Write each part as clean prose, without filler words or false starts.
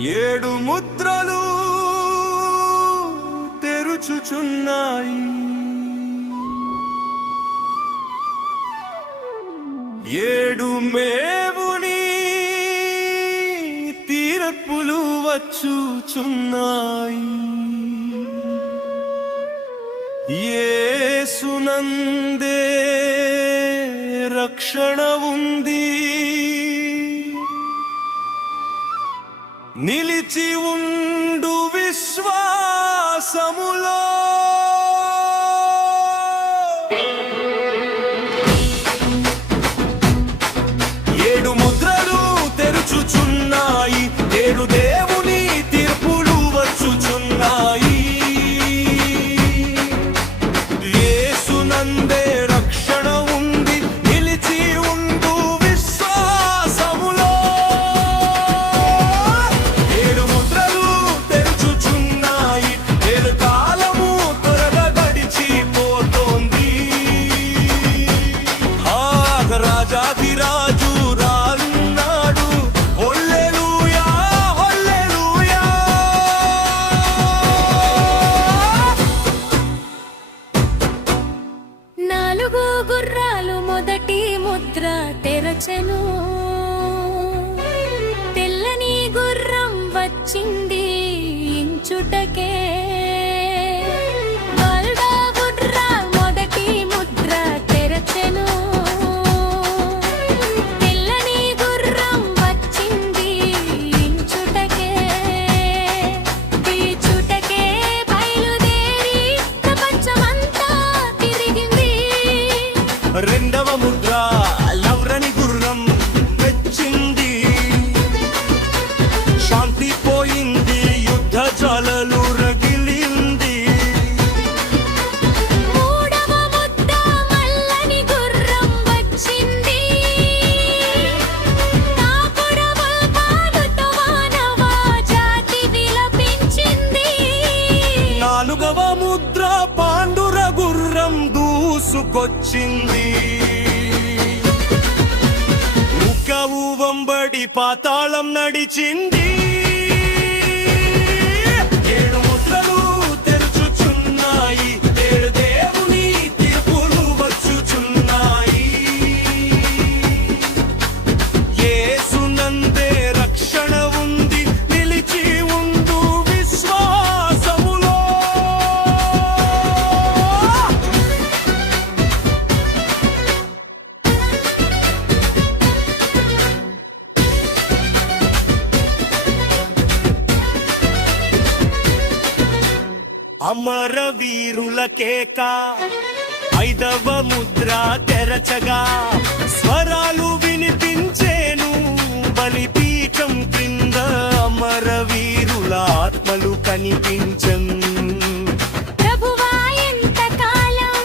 ఏడు ముద్రలు తెరుచుచున్నాయి. ఏడు మేవుని తీర్పులు వచ్చుచున్నాయి. యేసునందే రక్షణ ఉంది, నిలిచి ఉండు విశ్వాసములో. ఏడు ముద్రలు తెరుచుచున్నాయి, ఏడు దేవుని తీర్పులు వచ్చుచున్నాయి. యేసునందే రక్షణ ఉంది, నిలిచి ఉండు విశ్వాసములో. ఏడు ముద్రలు తెరుచుచున్నాయి, ఏడు కాలము త్వరగా గడిచిపోతోంది. రాజాధిరాజు రానున్నాడు, హల్లెలూయా హల్లెలూయా. నాలుగు గుర్రాలు మొదటి ముద్ర తెరచెను, తెల్లని గుర్రం వచ్చింది ఇంచుటకే. గరుడ గుర్రం మొదటి ముద్ర తెరచెను, తెల్లని గుర్రం వచ్చింది ఇంచుటకే. పీచుటకే బయలుదేరి ప్రపంచమంతా తిరిగింది. రెండవ ముద్ర లవ్రని గుర్రం వచ్చింది, శాంతి పోయింది, యుద్ధ జ్వాలలు రగిలింది. మూడవ ముద్ర మల్లని గుర్రం వచ్చింది, తాపురముల పాడుతో మానవ జాతి విలపించింది. నాలుగవ ముద్ర పాండుర గుర్రం దూసుకొచ్చింది, ముక్కవు వంబడి పాతాళం నడిచింది. ఏడు ముద్రలు తెరుచుచున్నాయి, ఏడు దేవుని తీర్పులు వచ్చుచున్నాయి. యేసునందే రక్షణ ఉంది, నిలిచి ఉండు విశ్వాసములో. అమరవీరుల కేక ఐదవ ముద్ర తెరచగా, స్వరాలు వినిపించేను బలిపీఠం క్రింద. అమరవీరుల ఆత్మలు కనిపించను. ప్రభువా ఎంతకాలం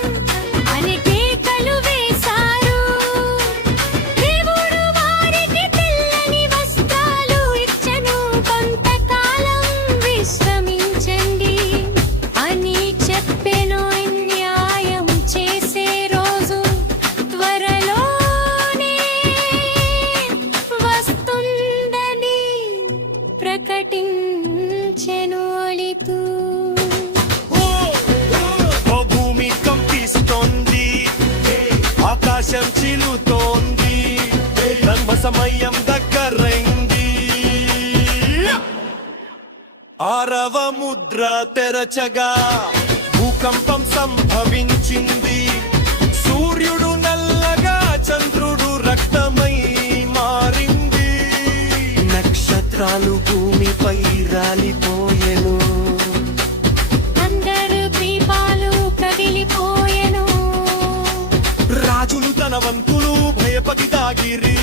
అని కేకలు వేశారు, దేవుడు వారికి తెల్లని వస్త్రాలు ఇచ్చెను. కొంతకాలం విశ్రమించండి అని చెప్పెను. న్యాయం చేసే రోజు త్వరలోనే వస్తుందని ప్రకటించెను ఒలితూ. ఓ భూమి కంపిస్తోంది, ఆకాశం చిలుతోంది, ధర్మ సమయం దగ్గరైంది. ఆరవ ముద్ర తెరచగా, భూకంపం సంభవించింది, సూర్యుడు నల్లగా, చంద్రుడు రక్తమై మారింది. నక్షత్రాలు భూమిపై రాలిపోయెను, అందరు దీపాలు కదిలిపోయెను. రాజులు ధనవంతులు భయపడి దాగిరి.